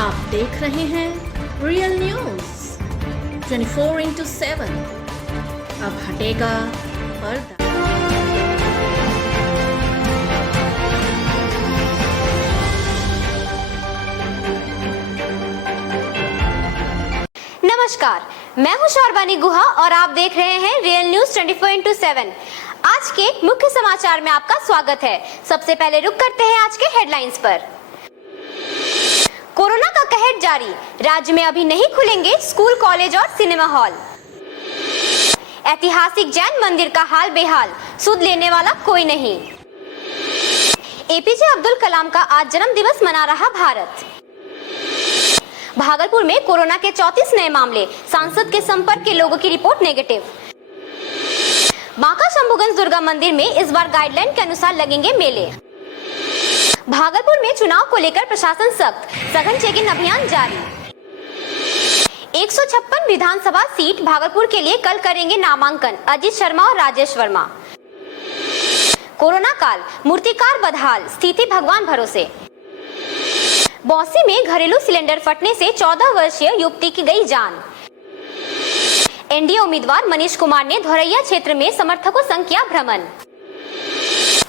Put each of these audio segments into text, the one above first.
आप देख रहे हैं रियल न्यूज 24/7। अब हटेगा पर्दा। नमस्कार, मैं हूं शौरबानी गुहा और आप देख रहे हैं रियल न्यूज 24/7। आज के मुख्य समाचार में आपका स्वागत है। सबसे पहले रुक करते हैं आज के हेडलाइंस पर। कोरोना का कहर जारी, राज्य में अभी नहीं खुलेंगे स्कूल, कॉलेज और सिनेमा हॉल। ऐतिहासिक जैन मंदिर का हाल बेहाल, सुध लेने वाला कोई नहीं। एपीजे अब्दुल कलाम का आज जन्म दिवस मना रहा भारत। भागलपुर में कोरोना के 34 नए मामले, सांसद के संपर्क के लोगों की रिपोर्ट नेगेटिव। बांका शंभुगंज दुर्गा मंदिर में इस बार गाइडलाइन के अनुसार लगेंगे मेले। भागलपुर में चुनाव को लेकर प्रशासन सख्त, सघन चेकिंग अभियान जारी। 156 विधानसभा सीट भागलपुर के लिए कल करेंगे नामांकन अजीत शर्मा और राजेश वर्मा। कोरोना काल, मूर्तिकार बदहाल, स्थिति भगवान भरोसे। बौंसी में घरेलू सिलेंडर फटने से 14 वर्षीय युवती की गई जान। एनडीए उम्मीदवार मनीष कुमार ने धोरैया क्षेत्र में समर्थकों संग किया भ्रमण।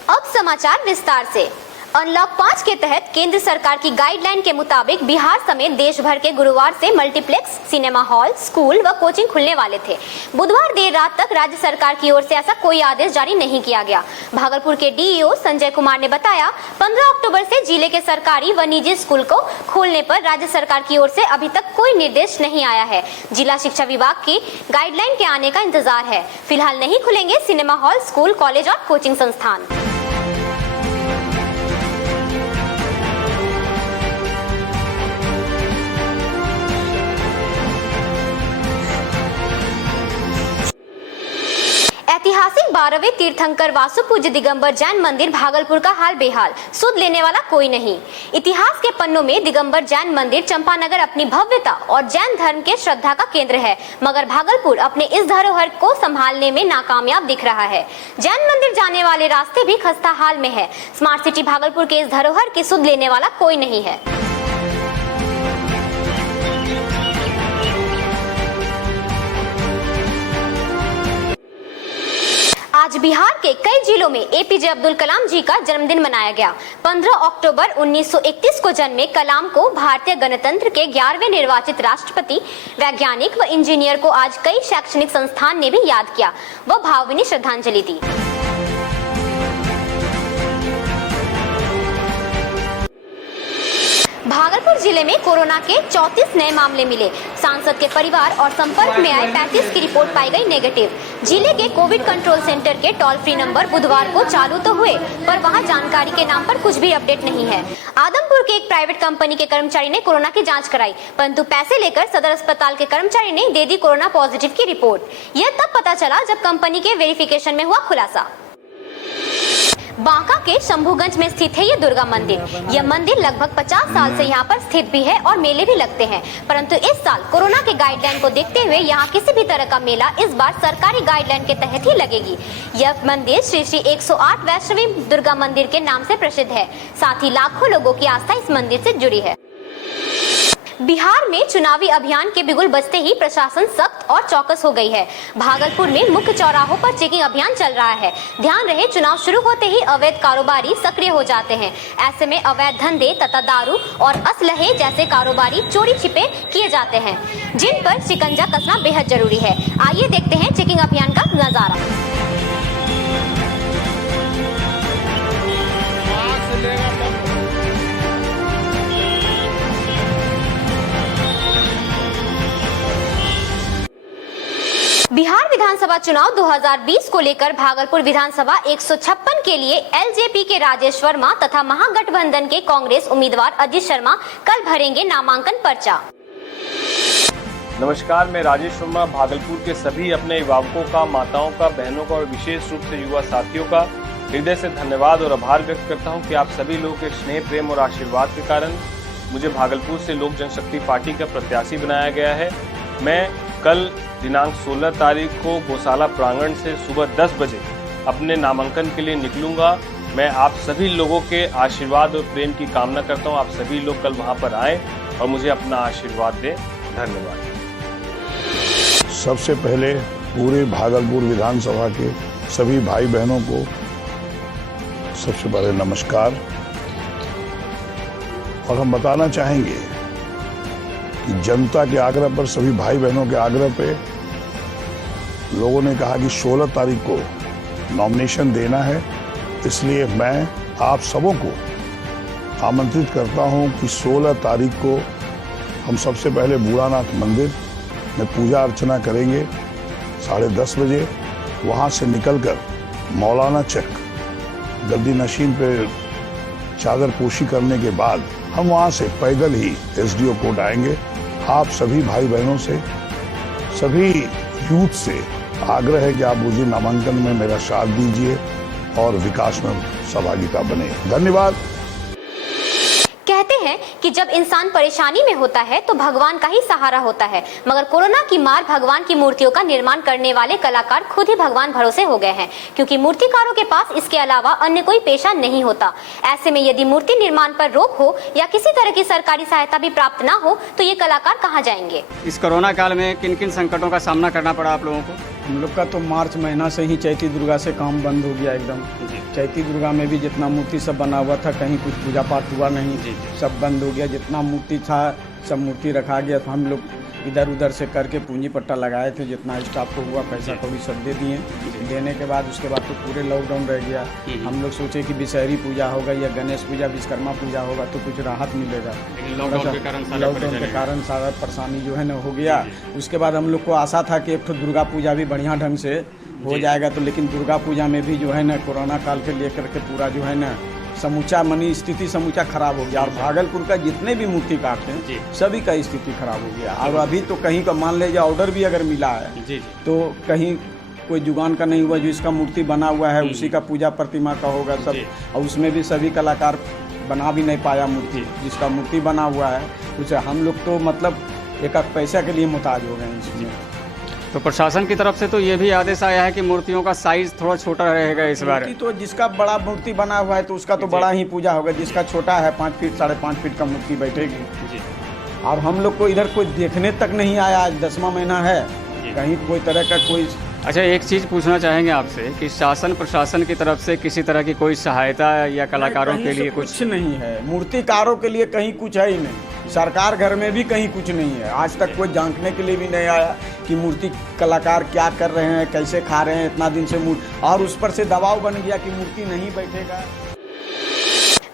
अब समाचार विस्तार से। अनलॉक 5 के तहत केंद्र सरकार की गाइडलाइन के मुताबिक बिहार समेत देश भर के गुरुवार से मल्टीप्लेक्स, सिनेमा हॉल, स्कूल व कोचिंग खुलने वाले थे। बुधवार देर रात तक राज्य सरकार की ओर से ऐसा कोई आदेश जारी नहीं किया गया। भागलपुर के डीईओ संजय कुमार ने बताया, 15 अक्टूबर से जिले के सरकारी व निजी स्कूल को खोलने पर राज्य सरकार की ओर से अभी तक कोई निर्देश नहीं आया है। जिला शिक्षा विभाग की गाइडलाइन के आने का इंतजार है। फिलहाल नहीं खुलेंगे सिनेमा हॉल, स्कूल, कॉलेज और कोचिंग संस्थान। ऐतिहासिक 12वें तीर्थंकर वासु पूज्य दिगंबर जैन मंदिर भागलपुर का हाल बेहाल, सुध लेने वाला कोई नहीं। इतिहास के पन्नों में दिगंबर जैन मंदिर चंपानगर अपनी भव्यता और जैन धर्म के श्रद्धा का केंद्र है, मगर भागलपुर अपने इस धरोहर को संभालने में नाकामयाब दिख रहा है। जैन मंदिर जाने वाले रास्ते भी खस्ता हाल में है। स्मार्ट सिटी भागलपुर के इस धरोहर की सुध लेने वाला कोई नहीं है। आज बिहार के कई जिलों में एपीजे अब्दुल कलाम जी का जन्मदिन मनाया गया। 15 अक्टूबर 1931 को जन्मे कलाम को भारतीय गणतंत्र के 11वें निर्वाचित राष्ट्रपति, वैज्ञानिक व इंजीनियर को आज कई शैक्षणिक संस्थान ने भी याद किया व भावभीनी श्रद्धांजलि दी। भागलपुर जिले में कोरोना के 34 नए मामले मिले। सांसद के परिवार और संपर्क में आए 35 की रिपोर्ट पाई गई नेगेटिव। जिले के कोविड कंट्रोल सेंटर के टोल फ्री नंबर बुधवार को चालू तो हुए, पर वहां जानकारी के नाम पर कुछ भी अपडेट नहीं है। आदमपुर के एक प्राइवेट कंपनी के कर्मचारी ने कोरोना की जांच कराई, परंतु पैसे लेकर सदर अस्पताल के कर्मचारी ने दे दी कोरोना पॉजिटिव की रिपोर्ट। यह तब पता चला जब कंपनी के वेरिफिकेशन में हुआ खुलासा। बांका के शंभुगंज में स्थित है ये दुर्गा मंदिर। यह मंदिर लगभग 50 साल से यहाँ पर स्थित भी है और मेले भी लगते हैं, परंतु इस साल कोरोना के गाइडलाइन को देखते हुए यहाँ किसी भी तरह का मेला इस बार सरकारी गाइडलाइन के तहत ही लगेगी। यह मंदिर श्री श्री 108 वैष्णवी दुर्गा मंदिर के नाम से प्रसिद्ध है। साथ ही लाखों लोगों की आस्था इस मंदिर से जुड़ी है। बिहार में चुनावी अभियान के बिगुल बजते ही प्रशासन सख्त और चौकस हो गई है। भागलपुर में मुख्य चौराहों पर चेकिंग अभियान चल रहा है। ध्यान रहे, चुनाव शुरू होते ही अवैध कारोबारी सक्रिय हो जाते हैं। ऐसे में अवैध धंधे तथा दारू और असलहे जैसे कारोबारी चोरी छिपे किए जाते हैं, जिन पर शिकंजा कसना बेहद जरूरी है। आइए देखते हैं चेकिंग अभियान का नजारा। बिहार विधानसभा चुनाव 2020 को लेकर भागलपुर विधानसभा 156 के लिए एलजेपी के राजेश वर्मा तथा महागठबंधन के कांग्रेस उम्मीदवार अजीत शर्मा कल भरेंगे नामांकन पर्चा। नमस्कार, मैं राजेश वर्मा भागलपुर के सभी अपने अभिभावकों का, माताओं का, बहनों का और विशेष रूप से युवा साथियों का हृदय से धन्यवाद और आभार व्यक्त करता हूं कि आप सभी लोगों के स्नेह, प्रेम और आशीर्वाद के कारण मुझे भागलपुर से लोक जनशक्ति पार्टी का प्रत्याशी बनाया गया है। मैं कल दिनांक 16 तारीख को गौशाला प्रांगण से सुबह 10 बजे अपने नामांकन के लिए निकलूंगा। मैं आप सभी लोगों के आशीर्वाद और प्रेम की कामना करता हूं। आप सभी लोग कल वहां पर आएं और मुझे अपना आशीर्वाद दें। धन्यवाद। सबसे पहले पूरे भागलपुर विधानसभा के सभी भाई बहनों को सबसे पहले नमस्कार। और हम बताना चाहेंगे कि जनता के आग्रह पर, सभी भाई बहनों के आग्रह पे लोगों ने कहा कि 16 तारीख को नॉमिनेशन देना है, इसलिए मैं आप सबों को आमंत्रित करता हूं कि 16 तारीख को हम सबसे पहले बूढ़ानाथ मंदिर में पूजा अर्चना करेंगे 10:30 बजे। वहां से निकलकर मौलाना चक गद्दी नशीन पे चादर पोशी करने के बाद हम वहां से पैदल ही एसडीओ कोर्ट आएंगे। आप सभी भाई बहनों से, सभी यूथ से आग्रह है कि आप मुझे नामांकन में मेरा साथ दीजिए और विकास में सहभागिता बने। धन्यवाद। कहते हैं कि जब इंसान परेशानी में होता है तो भगवान का ही सहारा होता है, मगर कोरोना की मार भगवान की मूर्तियों का निर्माण करने वाले कलाकार खुद ही भगवान भरोसे हो गए हैं, क्योंकि मूर्तिकारों के पास इसके अलावा अन्य कोई पेशा नहीं होता। ऐसे में यदि मूर्ति निर्माण पर रोक हो या किसी तरह की सरकारी सहायता भी प्राप्त ना हो तो ये कलाकार कहाँ जाएंगे? इस कोरोना काल में किन किन संकटों का सामना करना पड़ा आप लोगों को? हम लोग का तो मार्च महीना से ही चैती दुर्गा से काम बंद हो गया एकदम। चैती दुर्गा में भी जितना मूर्ति सब बना हुआ था, कहीं कुछ पूजा पाठ हुआ नहीं, सब बंद हो गया। जितना मूर्ति था सब मूर्ति रखा गया। तो हम लोग इधर उधर से करके पूंजी पट्टा लगाए थे, जितना स्टाफ को हुआ पैसा कौड़ी सब दे दिए। देने के बाद उसके बाद तो पूरे लॉकडाउन रह गया। हम लोग सोचे कि विषहरी पूजा होगा या गणेश पूजा, विश्वकर्मा पूजा होगा तो कुछ राहत मिलेगा। लॉकडाउन के कारण सारा परेशानी जो है ना हो गया। उसके बाद हम लोग को आशा था कि एक तो दुर्गा पूजा भी बढ़िया ढंग से हो जाएगा, तो लेकिन दुर्गा पूजा में भी जो है ना कोरोना काल के लेकर के पूरा जो है ना समूचा मनी स्थिति समूचा खराब हो गया। और भागलपुर का जितने भी मूर्तिकार थे सभी का स्थिति खराब हो गया। और अभी तो कहीं का मान लीजिए ऑर्डर भी अगर मिला है तो कहीं कोई जुगान का नहीं हुआ, जो इसका मूर्ति बना हुआ है उसी का पूजा प्रतिमा का होगा सब। और उसमें भी सभी कलाकार बना भी नहीं पाया मूर्ति, जिसका मूर्ति बना हुआ है उसे हम लोग तो मतलब एक पैसा के लिए मुहताज हो गए हैं इसमें। तो प्रशासन की तरफ से तो ये भी आदेश आया है कि मूर्तियों का साइज थोड़ा छोटा रहेगा इस बार। तो जिसका बड़ा मूर्ति बना हुआ है तो उसका तो बड़ा ही पूजा होगा, जिसका छोटा है 5 फीट 5.5 फीट का मूर्ति बैठेगी। और हम लोग को इधर कोई देखने तक नहीं आया। आज 10वां महीना है, कहीं कोई तरह का कोई। अच्छा, एक चीज़ पूछना चाहेंगे आपसे कि शासन प्रशासन की तरफ से किसी तरह की कोई सहायता या कलाकारों के लिए कुछ नहीं है। मूर्तिकारों के लिए कहीं कुछ है ही नहीं। सरकार घर में भी कहीं कुछ नहीं है। आज तक कोई झांकने के लिए भी नहीं आया कि मूर्ति कलाकार क्या कर रहे हैं, कैसे खा रहे हैं। इतना दिन से और उस पर से दबाव बन गया कि मूर्ति नहीं बैठेगा।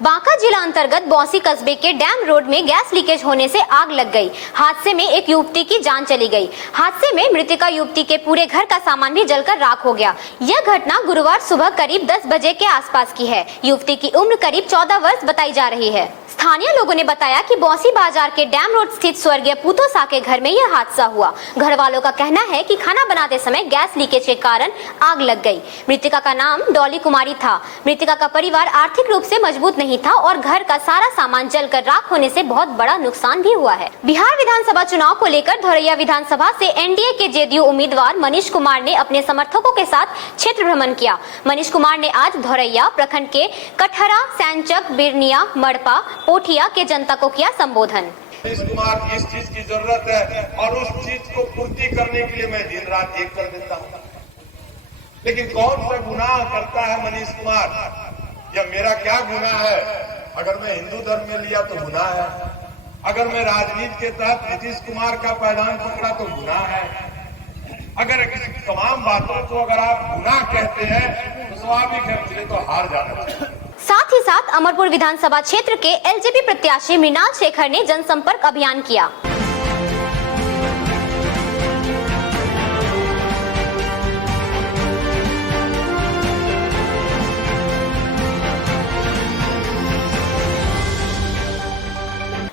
बांका जिला अंतर्गत बौसी कस्बे के डैम रोड में गैस लीकेज होने से आग लग गई। हादसे में एक युवती की जान चली गई। हादसे में मृतका युवती के पूरे घर का सामान भी जलकर राख हो गया। यह घटना गुरुवार सुबह करीब 10 बजे के आसपास की है। युवती की उम्र करीब 14 वर्ष बताई जा रही है। स्थानीय लोगों ने बताया कि बौसी बाजार के डैम रोड स्थित स्वर्गीय पूतो सा के घर में यह हादसा हुआ। घर वालों का कहना है कि खाना बनाते समय गैस लीकेज के कारण आग लग गई। मृतका का नाम डॉली कुमारी था। मृतका का परिवार आर्थिक रूप से मजबूत नहीं था और घर का सारा सामान जलकर राख होने से बहुत बड़ा नुकसान भी हुआ है। बिहार विधानसभा चुनाव को लेकर धोरैया विधानसभा से एनडीए के जेडीयू उम्मीदवार मनीष कुमार ने अपने समर्थकों के साथ क्षेत्र भ्रमण किया। मनीष कुमार ने आज धोरैया प्रखंड के कठहरा, सैनचक, बिरनिया, मड़पा, पोठिया के जनता को किया संबोधन। मनीष कुमार इस चीज की जरूरत है और उस चीज को पूर्ति करने के लिए मैं दिन रात एक कर देता हूँ। लेकिन कौन सा गुनाह करता है मनीष कुमार, या मेरा क्या गुनाह है? अगर मैं हिंदू धर्म में लिया तो गुनाह है, अगर मैं राजनीति के तहत नीतीश कुमार का पैदान पकड़ा तो गुनाह है। अगर तमाम बातों को अगर आप गुनाह कहते हैं तो स्वाभाविक है मुझे तो हार जाना चाहिए। साथ ही साथ अमरपुर विधानसभा क्षेत्र के एलजेपी प्रत्याशी मृणाल शेखर ने जनसंपर्क अभियान किया।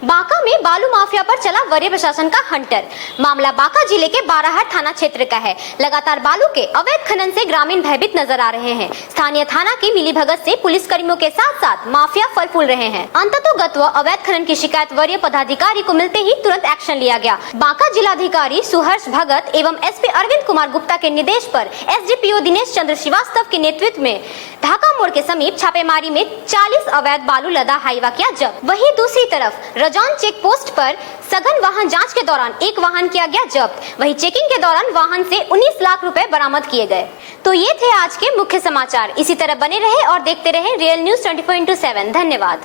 बांका में बालू माफिया पर चला वरीय प्रशासन का हंटर। मामला बांका जिले के बाराहाट थाना क्षेत्र का है। लगातार बालू के अवैध खनन से ग्रामीण भयभीत नजर आ रहे हैं। स्थानीय थाना की मिलीभगत से पुलिस कर्मियों के साथ साथ माफिया फल फूल रहे हैं। अंततोगत्वा अवैध खनन की शिकायत वरीय पदाधिकारी को मिलते ही तुरंत एक्शन लिया गया। बांका जिलाधिकारी सुहर्ष भगत एवं एसपी अरविंद कुमार गुप्ता के निर्देश पर एसडीपीओ दिनेश चंद्र श्रीवास्तव के नेतृत्व में ढाका मोड़ के समीप छापेमारी में 40 अवैध बालू लदा हाईवा किया जब्त। वहीं दूसरी तरफ रजौन चेक चेक पोस्ट पर सघन वाहन जांच के दौरान एक वाहन किया गया जब्त। वहीं चेकिंग के दौरान वाहन से 19 लाख रुपए बरामद किए गए। तो ये थे आज के मुख्य समाचार। इसी तरह बने रहे और देखते रहे रियल न्यूज 24/7। धन्यवाद।